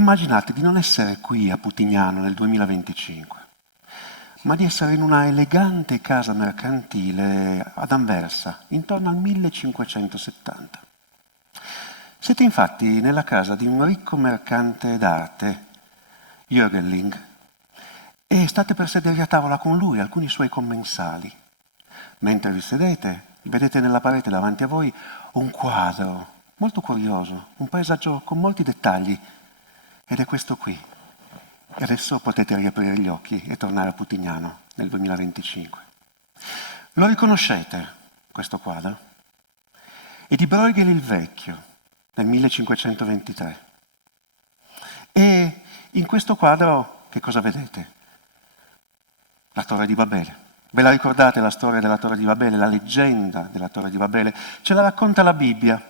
immaginate di non essere qui a Putignano nel 2025, ma di essere in una elegante casa mercantile ad Anversa, intorno al 1570. Siete infatti nella casa di un ricco mercante d'arte, Jögelling, e state per sedervi a tavola con lui e alcuni suoi commensali. Mentre vi sedete, vedete nella parete davanti a voi un quadro molto curioso, un paesaggio con molti dettagli, ed è questo qui. E adesso potete riaprire gli occhi e tornare a Putignano nel 2025. Lo riconoscete, questo quadro? È di Bruegel il Vecchio, nel 1523. E in questo quadro che cosa vedete? La Torre di Babele. Ve la ricordate la storia della Torre di Babele, la leggenda della Torre di Babele? Ce la racconta la Bibbia,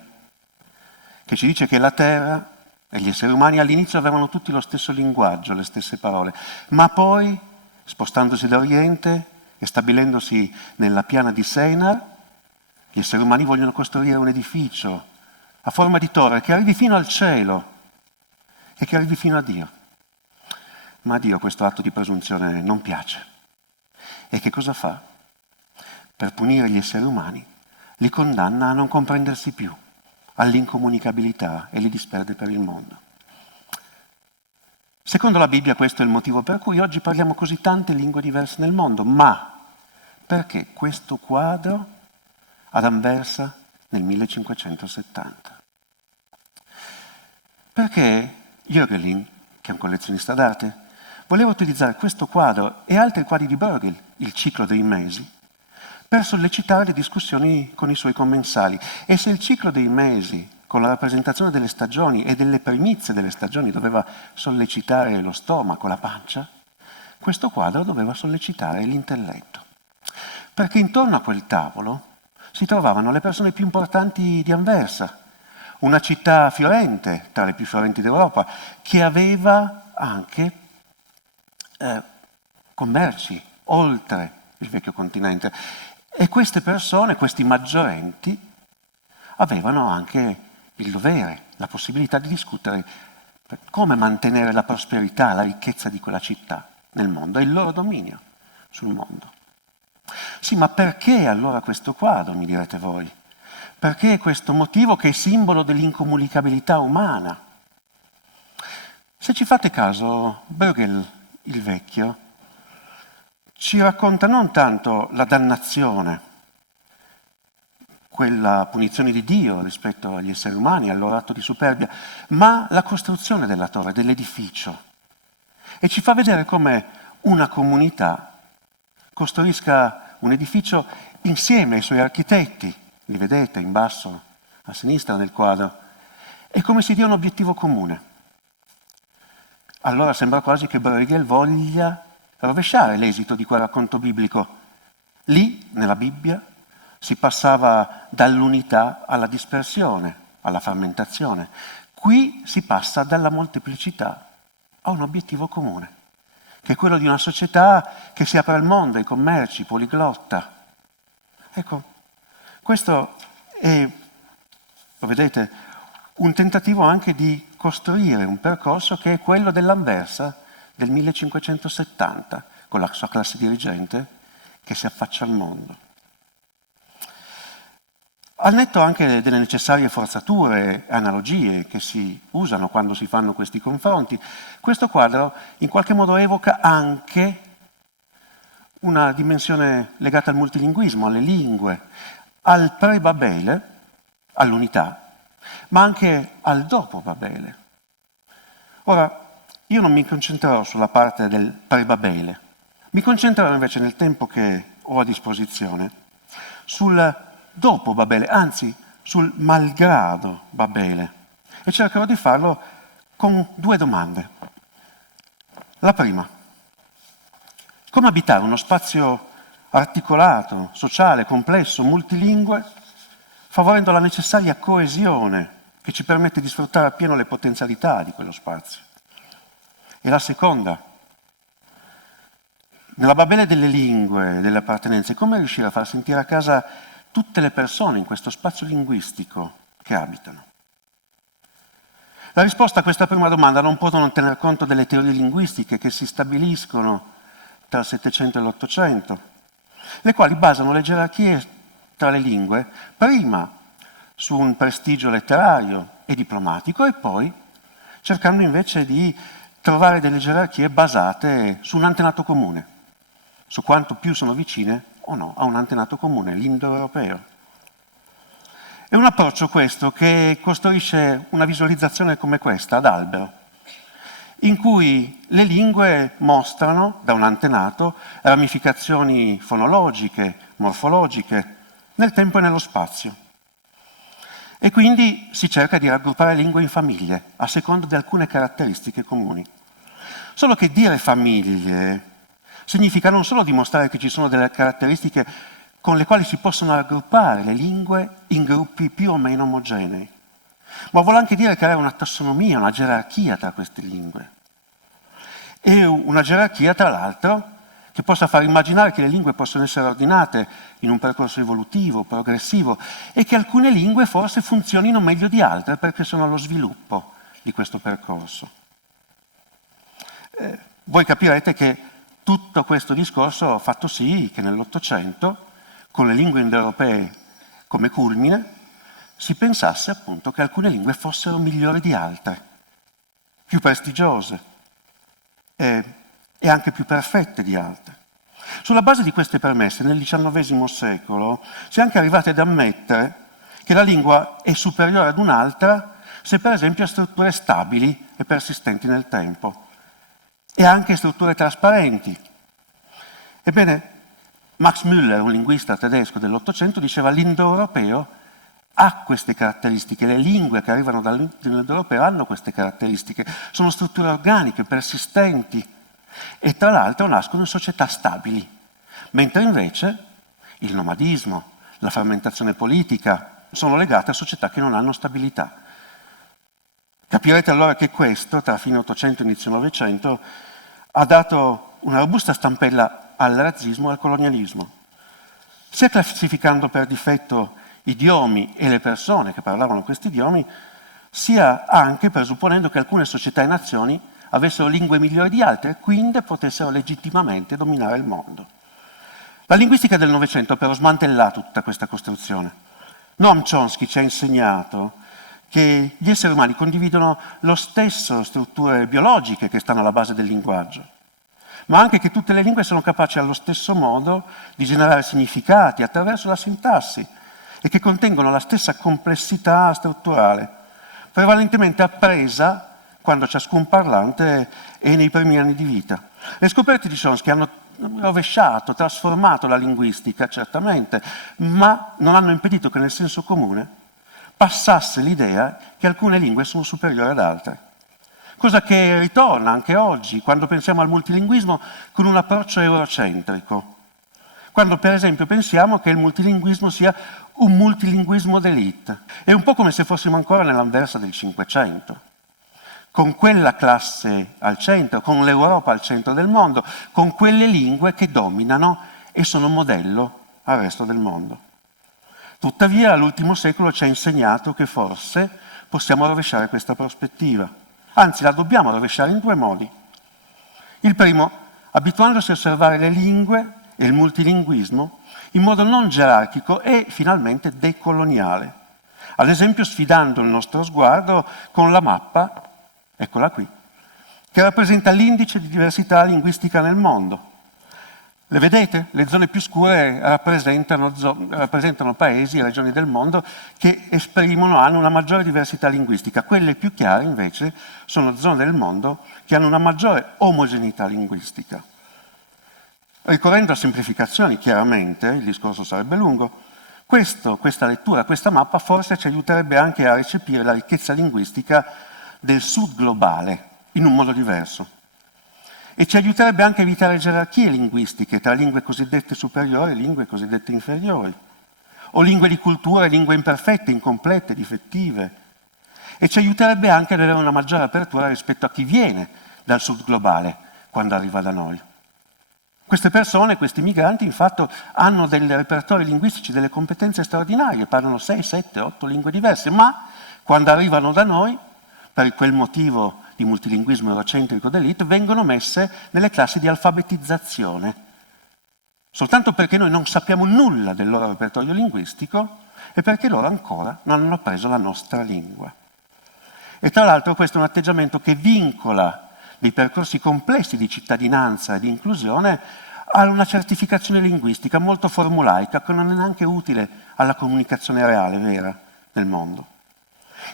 che ci dice che la terra e gli esseri umani all'inizio avevano tutti lo stesso linguaggio, le stesse parole, ma poi, spostandosi da oriente e stabilendosi nella piana di Sennar, gli esseri umani vogliono costruire un edificio a forma di torre che arrivi fino al cielo e che arrivi fino a Dio. Ma a Dio questo atto di presunzione non piace. E che cosa fa? Per punire gli esseri umani, li condanna a non comprendersi più, all'incomunicabilità, e li disperde per il mondo. Secondo la Bibbia questo è il motivo per cui oggi parliamo così tante lingue diverse nel mondo, ma perché questo quadro ad Anversa nel 1570? Perché Jögelling, che è un collezionista d'arte, voleva utilizzare questo quadro e altri quadri di Bruegel, il ciclo dei mesi, per sollecitare le discussioni con i suoi commensali. E se il ciclo dei mesi, con la rappresentazione delle stagioni e delle primizie delle stagioni, doveva sollecitare lo stomaco, la pancia, questo quadro doveva sollecitare l'intelletto. Perché intorno a quel tavolo si trovavano le persone più importanti di Anversa, una città fiorente, tra le più fiorenti d'Europa, che aveva anche commerci oltre il vecchio continente. E queste persone, questi maggiorenti, avevano anche il dovere, la possibilità di discutere come mantenere la prosperità, la ricchezza di quella città nel mondo e il loro dominio sul mondo. Sì, ma perché allora questo quadro, mi direte voi? Perché questo motivo che è simbolo dell'incomunicabilità umana? Se ci fate caso, Bruegel il Vecchio ci racconta non tanto la dannazione, quella punizione di Dio rispetto agli esseri umani, al loro atto di superbia, ma la costruzione della torre, dell'edificio. E ci fa vedere come una comunità costruisca un edificio insieme ai suoi architetti, li vedete in basso a sinistra nel quadro, e come si dia un obiettivo comune. Allora sembra quasi che Bruegel voglia rovesciare l'esito di quel racconto biblico. Lì, nella Bibbia, si passava dall'unità alla dispersione, alla frammentazione. Qui si passa dalla molteplicità a un obiettivo comune, che è quello di una società che si apre al mondo, ai commerci, poliglotta. Ecco, questo è, lo vedete, un tentativo anche di costruire un percorso che è quello dell'Anversa del 1570, con la sua classe dirigente che si affaccia al mondo. Al netto anche delle necessarie forzature e analogie che si usano quando si fanno questi confronti, questo quadro in qualche modo evoca anche una dimensione legata al multilinguismo, alle lingue, al pre-Babele, all'unità, ma anche al dopo Babele. Ora, io non mi concentrerò sulla parte del pre-Babele, mi concentrerò invece nel tempo che ho a disposizione sul dopo Babele, anzi sul malgrado Babele, e cercherò di farlo con due domande. La prima: come abitare uno spazio articolato, sociale, complesso, multilingue, favorendo la necessaria coesione che ci permette di sfruttare appieno le potenzialità di quello spazio? E la seconda: nella Babele delle lingue e delle appartenenze, come riuscire a far sentire a casa tutte le persone in questo spazio linguistico che abitano? La risposta a questa prima domanda non può non tener conto delle teorie linguistiche che si stabiliscono tra il Settecento e l'Ottocento, le quali basano le gerarchie tra le lingue prima su un prestigio letterario e diplomatico e poi cercando invece di trovare delle gerarchie basate su un antenato comune, su quanto più sono vicine o no a un antenato comune, l'indoeuropeo. È un approccio questo che costruisce una visualizzazione come questa, ad albero, in cui le lingue mostrano, da un antenato, ramificazioni fonologiche, morfologiche, nel tempo e nello spazio. E quindi si cerca di raggruppare le lingue in famiglie, a seconda di alcune caratteristiche comuni. Solo che dire famiglie significa non solo dimostrare che ci sono delle caratteristiche con le quali si possono raggruppare le lingue in gruppi più o meno omogenei, ma vuole anche dire creare una tassonomia, una gerarchia tra queste lingue. E una gerarchia, tra l'altro, che possa far immaginare che le lingue possono essere ordinate in un percorso evolutivo, progressivo, e che alcune lingue forse funzionino meglio di altre perché sono allo sviluppo di questo percorso. Voi capirete che tutto questo discorso ha fatto sì che nell'Ottocento, con le lingue indoeuropee come culmine, si pensasse appunto che alcune lingue fossero migliori di altre, più prestigiose e anche più perfette di altre. Sulla base di queste premesse, nel XIX secolo, si è anche arrivati ad ammettere che la lingua è superiore ad un'altra se per esempio ha strutture stabili e persistenti nel tempo e anche strutture trasparenti. Ebbene, Max Müller, un linguista tedesco dell'Ottocento, diceva che l'indoeuropeo ha queste caratteristiche, le lingue che arrivano dall'indoeuropeo hanno queste caratteristiche, sono strutture organiche, persistenti e tra l'altro nascono in società stabili, mentre invece il nomadismo, la frammentazione politica sono legate a società che non hanno stabilità. Capirete allora che questo, tra fine Ottocento e inizio Novecento, ha dato una robusta stampella al razzismo e al colonialismo, sia classificando per difetto idiomi e le persone che parlavano questi idiomi, sia anche presupponendo che alcune società e nazioni avessero lingue migliori di altre e quindi potessero legittimamente dominare il mondo. La linguistica del Novecento ha però smantellato tutta questa costruzione. Noam Chomsky ci ha insegnato che gli esseri umani condividono lo stesso strutture biologiche che stanno alla base del linguaggio, ma anche che tutte le lingue sono capaci allo stesso modo di generare significati attraverso la sintassi e che contengono la stessa complessità strutturale, prevalentemente appresa quando ciascun parlante è nei primi anni di vita. Le scoperte di Chomsky hanno rovesciato, trasformato la linguistica, certamente, ma non hanno impedito che nel senso comune passasse l'idea che alcune lingue sono superiori ad altre. Cosa che ritorna anche oggi, quando pensiamo al multilinguismo con un approccio eurocentrico. Quando per esempio pensiamo che il multilinguismo sia un multilinguismo d'élite. È un po' come se fossimo ancora nell'Anversa del Cinquecento, con quella classe al centro, con l'Europa al centro del mondo, con quelle lingue che dominano e sono modello al resto del mondo. Tuttavia l'ultimo secolo ci ha insegnato che forse possiamo rovesciare questa prospettiva. Anzi, la dobbiamo rovesciare in due modi. Il primo, abituandosi a osservare le lingue e il multilinguismo in modo non gerarchico e finalmente decoloniale. Ad esempio sfidando il nostro sguardo con la mappa, eccola qui, che rappresenta l'indice di diversità linguistica nel mondo. Le vedete? Le zone più scure rappresentano paesi e regioni del mondo che hanno una maggiore diversità linguistica. Quelle più chiare, invece, sono zone del mondo che hanno una maggiore omogeneità linguistica. Ricorrendo a semplificazioni, chiaramente, il discorso sarebbe lungo, questa lettura, questa mappa, forse ci aiuterebbe anche a recepire la ricchezza linguistica del sud globale, in un modo diverso. E ci aiuterebbe anche a evitare gerarchie linguistiche tra lingue cosiddette superiori e lingue cosiddette inferiori, o lingue di cultura e lingue imperfette, incomplete, difettive. E ci aiuterebbe anche ad avere una maggiore apertura rispetto a chi viene dal sud globale quando arriva da noi. Queste persone, questi migranti, infatti, hanno dei repertori linguistici, delle competenze straordinarie, parlano 6, 7, 8 lingue diverse, ma quando arrivano da noi per quel motivo di multilinguismo eurocentrico dell'ELITE, vengono messe nelle classi di alfabetizzazione, soltanto perché noi non sappiamo nulla del loro repertorio linguistico e perché loro ancora non hanno preso la nostra lingua. E tra l'altro questo è un atteggiamento che vincola dei percorsi complessi di cittadinanza e di inclusione a una certificazione linguistica molto formulaica, che non è neanche utile alla comunicazione reale, vera, del mondo.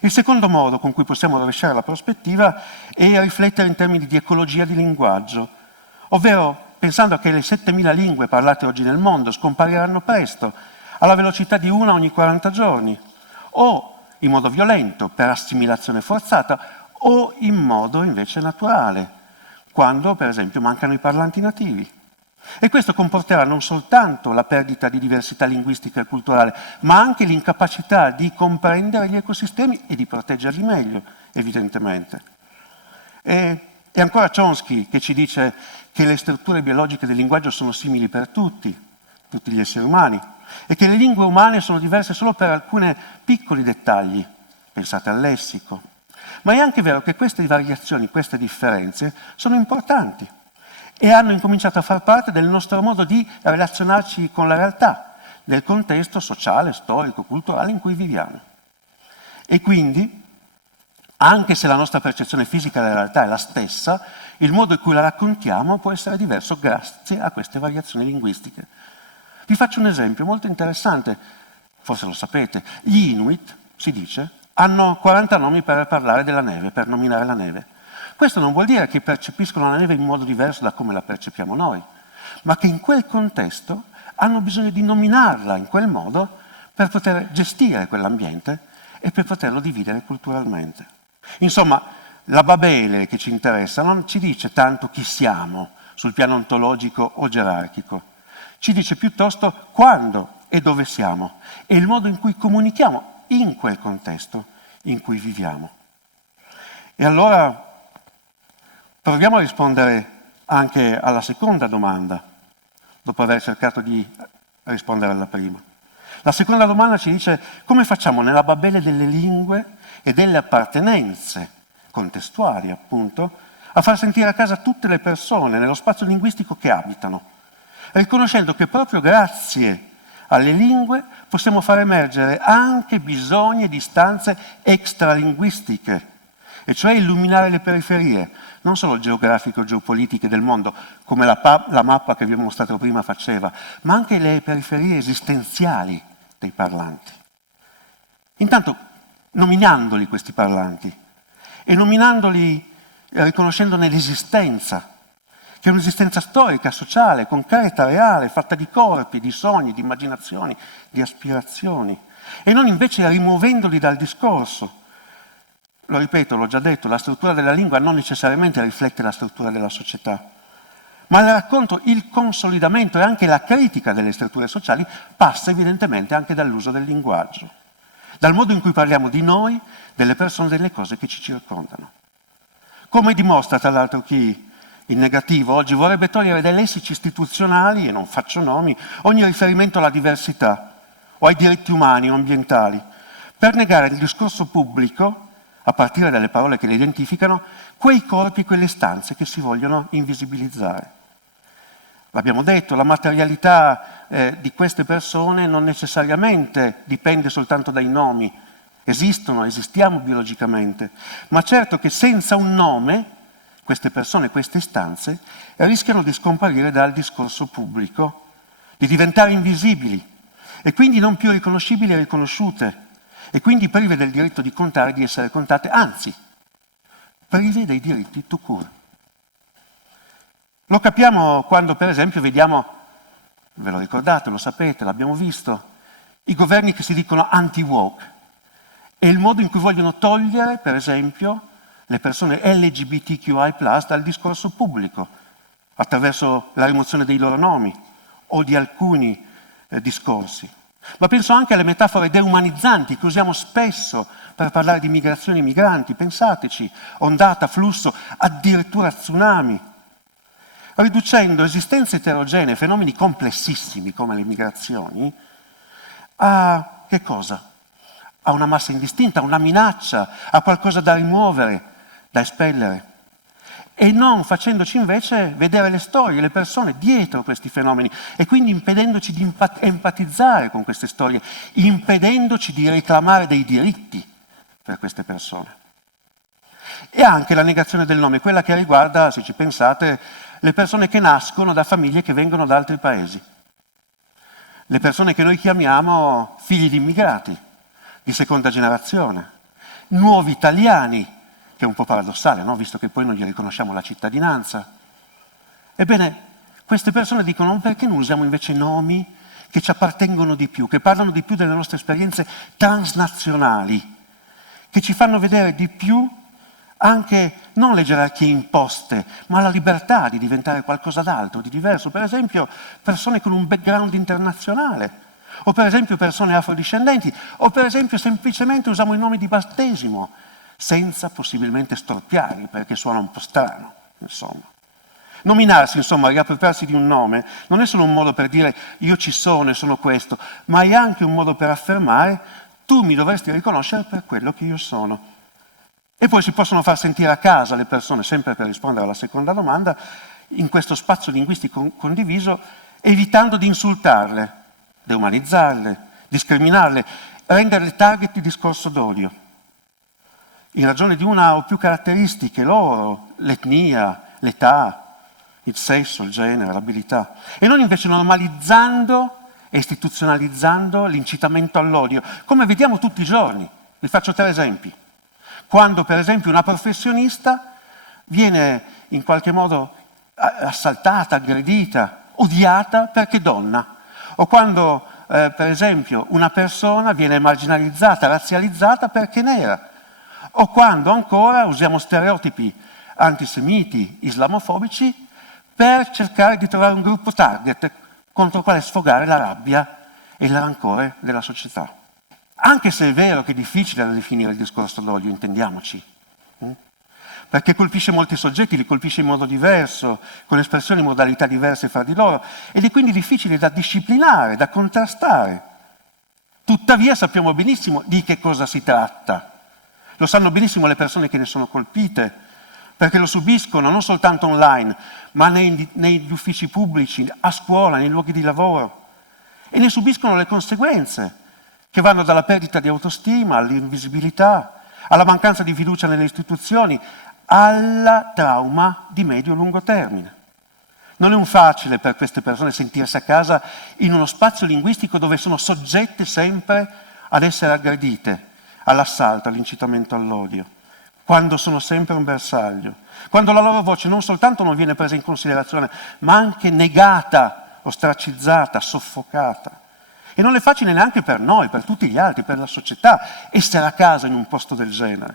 Il secondo modo con cui possiamo rovesciare la prospettiva è riflettere in termini di ecologia di linguaggio, ovvero pensando che le 7.000 lingue parlate oggi nel mondo scompariranno presto, alla velocità di una ogni 40 giorni, o in modo violento, per assimilazione forzata, o in modo invece naturale, quando per esempio mancano i parlanti nativi. E questo comporterà non soltanto la perdita di diversità linguistica e culturale, ma anche l'incapacità di comprendere gli ecosistemi e di proteggerli meglio, evidentemente. È ancora Chomsky che ci dice che le strutture biologiche del linguaggio sono simili per tutti gli esseri umani, e che le lingue umane sono diverse solo per alcuni piccoli dettagli, pensate al lessico. Ma è anche vero che queste variazioni, queste differenze sono importanti e hanno incominciato a far parte del nostro modo di relazionarci con la realtà, del contesto sociale, storico, culturale in cui viviamo. E quindi, anche se la nostra percezione fisica della realtà è la stessa, il modo in cui la raccontiamo può essere diverso grazie a queste variazioni linguistiche. Vi faccio un esempio molto interessante, forse lo sapete. Gli Inuit, si dice, hanno 40 nomi per parlare della neve, per nominare la neve. Questo non vuol dire che percepiscono la neve in modo diverso da come la percepiamo noi, ma che in quel contesto hanno bisogno di nominarla in quel modo per poter gestire quell'ambiente e per poterlo dividere culturalmente. Insomma, la Babele che ci interessa non ci dice tanto chi siamo sul piano ontologico o gerarchico, ci dice piuttosto quando e dove siamo e il modo in cui comunichiamo in quel contesto in cui viviamo. E allora proviamo a rispondere anche alla seconda domanda, dopo aver cercato di rispondere alla prima. La seconda domanda ci dice come facciamo nella Babele delle lingue e delle appartenenze contestuali, appunto, a far sentire a casa tutte le persone nello spazio linguistico che abitano, riconoscendo che proprio grazie alle lingue possiamo far emergere anche bisogni e distanze extralinguistiche, e cioè illuminare le periferie, non solo geografiche o geopolitiche del mondo, come la mappa che vi ho mostrato prima faceva, ma anche le periferie esistenziali dei parlanti. Intanto nominandoli questi parlanti e nominandoli riconoscendone l'esistenza, che è un'esistenza storica, sociale, concreta, reale, fatta di corpi, di sogni, di immaginazioni, di aspirazioni, e non invece rimuovendoli dal discorso. Lo ripeto, l'ho già detto, la struttura della lingua non necessariamente riflette la struttura della società, ma il racconto, il consolidamento e anche la critica delle strutture sociali passa evidentemente anche dall'uso del linguaggio, dal modo in cui parliamo di noi, delle persone, delle cose che ci circondano. Come dimostra tra l'altro chi in negativo oggi vorrebbe togliere dai lessici istituzionali, e non faccio nomi, ogni riferimento alla diversità o ai diritti umani o ambientali, per negare il discorso pubblico, a partire dalle parole che le identificano, quei corpi, quelle stanze che si vogliono invisibilizzare. L'abbiamo detto, la materialità di queste persone non necessariamente dipende soltanto dai nomi. Esistiamo biologicamente, ma certo che senza un nome queste persone, queste istanze, rischiano di scomparire dal discorso pubblico, di diventare invisibili e quindi non più riconoscibili e riconosciute, e quindi prive del diritto di contare e di essere contate, anzi, prive dei diritti tout court. Lo capiamo quando, per esempio, vediamo, ve lo ricordate, lo sapete, l'abbiamo visto, i governi che si dicono anti-woke e il modo in cui vogliono togliere, per esempio, le persone LGBTQI+ dal discorso pubblico, attraverso la rimozione dei loro nomi o di alcuni discorsi. Ma penso anche alle metafore deumanizzanti che usiamo spesso per parlare di migrazioni e migranti. Pensateci, ondata, flusso, addirittura tsunami, riducendo esistenze eterogenee, fenomeni complessissimi come le migrazioni, a che cosa? a una massa indistinta, a una minaccia, a qualcosa da rimuovere, da espellere. E non facendoci invece vedere le storie, le persone dietro questi fenomeni e quindi impedendoci di empatizzare con queste storie, impedendoci di reclamare dei diritti per queste persone. E anche la negazione del nome, quella che riguarda, se ci pensate, le persone che nascono da famiglie che vengono da altri paesi. Le persone che noi chiamiamo figli di immigrati, di seconda generazione, nuovi italiani, che è un po' paradossale, no? Visto che poi non gli riconosciamo la cittadinanza. Ebbene, queste persone dicono: perché non usiamo invece nomi che ci appartengono di più, che parlano di più delle nostre esperienze transnazionali, che ci fanno vedere di più anche non le gerarchie imposte, ma la libertà di diventare qualcosa d'altro, di diverso. Per esempio persone con un background internazionale, o per esempio persone afrodiscendenti, o per esempio semplicemente usiamo i nomi di battesimo, senza possibilmente storpiarli, perché suona un po' strano, insomma. Nominarsi, insomma, riappropriarsi di un nome, non è solo un modo per dire io ci sono e sono questo, ma è anche un modo per affermare tu mi dovresti riconoscere per quello che io sono. E poi si possono far sentire a casa le persone, sempre per rispondere alla seconda domanda, in questo spazio linguistico condiviso, evitando di insultarle, deumanizzarle, discriminarle, renderle target di discorso d'odio, in ragione di una o più caratteristiche loro, l'etnia, l'età, il sesso, il genere, l'abilità, e non invece normalizzando e istituzionalizzando l'incitamento all'odio, come vediamo tutti i giorni. Vi faccio 3 esempi. Quando per esempio una professionista viene in qualche modo assaltata, aggredita, odiata perché donna, o quando per esempio una persona viene marginalizzata, razzializzata perché nera, o quando ancora usiamo stereotipi antisemiti, islamofobici per cercare di trovare un gruppo target contro il quale sfogare la rabbia e il rancore della società. Anche se è vero che è difficile da definire il discorso d'odio, intendiamoci, perché colpisce molti soggetti, li colpisce in modo diverso, con espressioni e modalità diverse fra di loro, ed è quindi difficile da disciplinare, da contrastare. Tuttavia sappiamo benissimo di che cosa si tratta. Lo sanno benissimo le persone che ne sono colpite, perché lo subiscono non soltanto online, ma negli uffici pubblici, a scuola, nei luoghi di lavoro, e ne subiscono le conseguenze, che vanno dalla perdita di autostima, all'invisibilità, alla mancanza di fiducia nelle istituzioni, al trauma di medio-lungo termine. Non è un facile per queste persone sentirsi a casa in uno spazio linguistico dove sono soggette sempre ad essere aggredite, all'assalto, all'incitamento all'odio, quando sono sempre un bersaglio, quando la loro voce non soltanto non viene presa in considerazione, ma anche negata, ostracizzata, soffocata. E non è facile neanche per noi, per tutti gli altri, per la società, essere a casa in un posto del genere.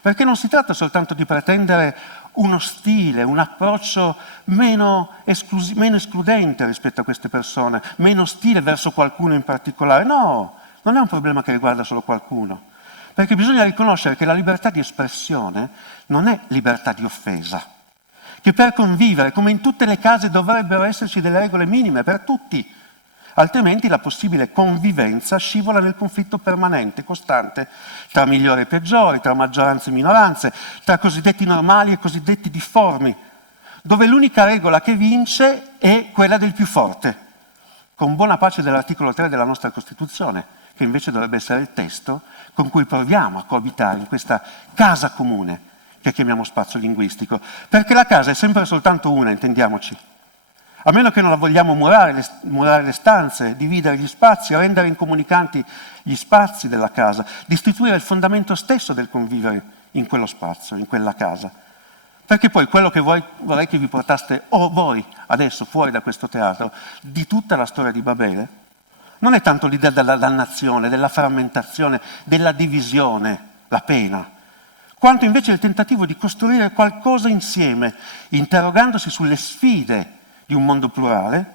Perché non si tratta soltanto di pretendere uno stile, un approccio meno escludente rispetto a queste persone, meno ostile verso qualcuno in particolare. No, non è un problema che riguarda solo qualcuno. Perché bisogna riconoscere che la libertà di espressione non è libertà di offesa. Che per convivere, come in tutte le case, dovrebbero esserci delle regole minime per tutti. Altrimenti la possibile convivenza scivola nel conflitto permanente, costante, tra migliori e peggiori, tra maggioranze e minoranze, tra cosiddetti normali e cosiddetti difformi, dove l'unica regola che vince è quella del più forte, con buona pace dell'articolo 3 della nostra Costituzione, che invece dovrebbe essere il testo con cui proviamo a coabitare in questa casa comune che chiamiamo spazio linguistico, perché la casa è sempre soltanto una, intendiamoci. A meno che non la vogliamo murare le stanze, dividere gli spazi, rendere incomunicanti gli spazi della casa, istituire il fondamento stesso del convivere in quello spazio, in quella casa. Perché poi quello che vorrei che vi portaste, o voi adesso fuori da questo teatro, di tutta la storia di Babele, non è tanto l'idea della dannazione, della frammentazione, della divisione, la pena, quanto invece il tentativo di costruire qualcosa insieme, interrogandosi sulle sfide di un mondo plurale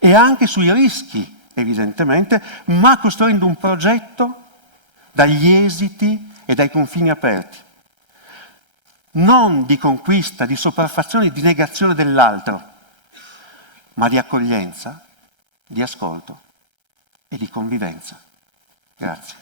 e anche sui rischi, evidentemente, ma costruendo un progetto dagli esiti e dai confini aperti. Non di conquista, di sopraffazione, di negazione dell'altro, ma di accoglienza, di ascolto e di convivenza. Grazie.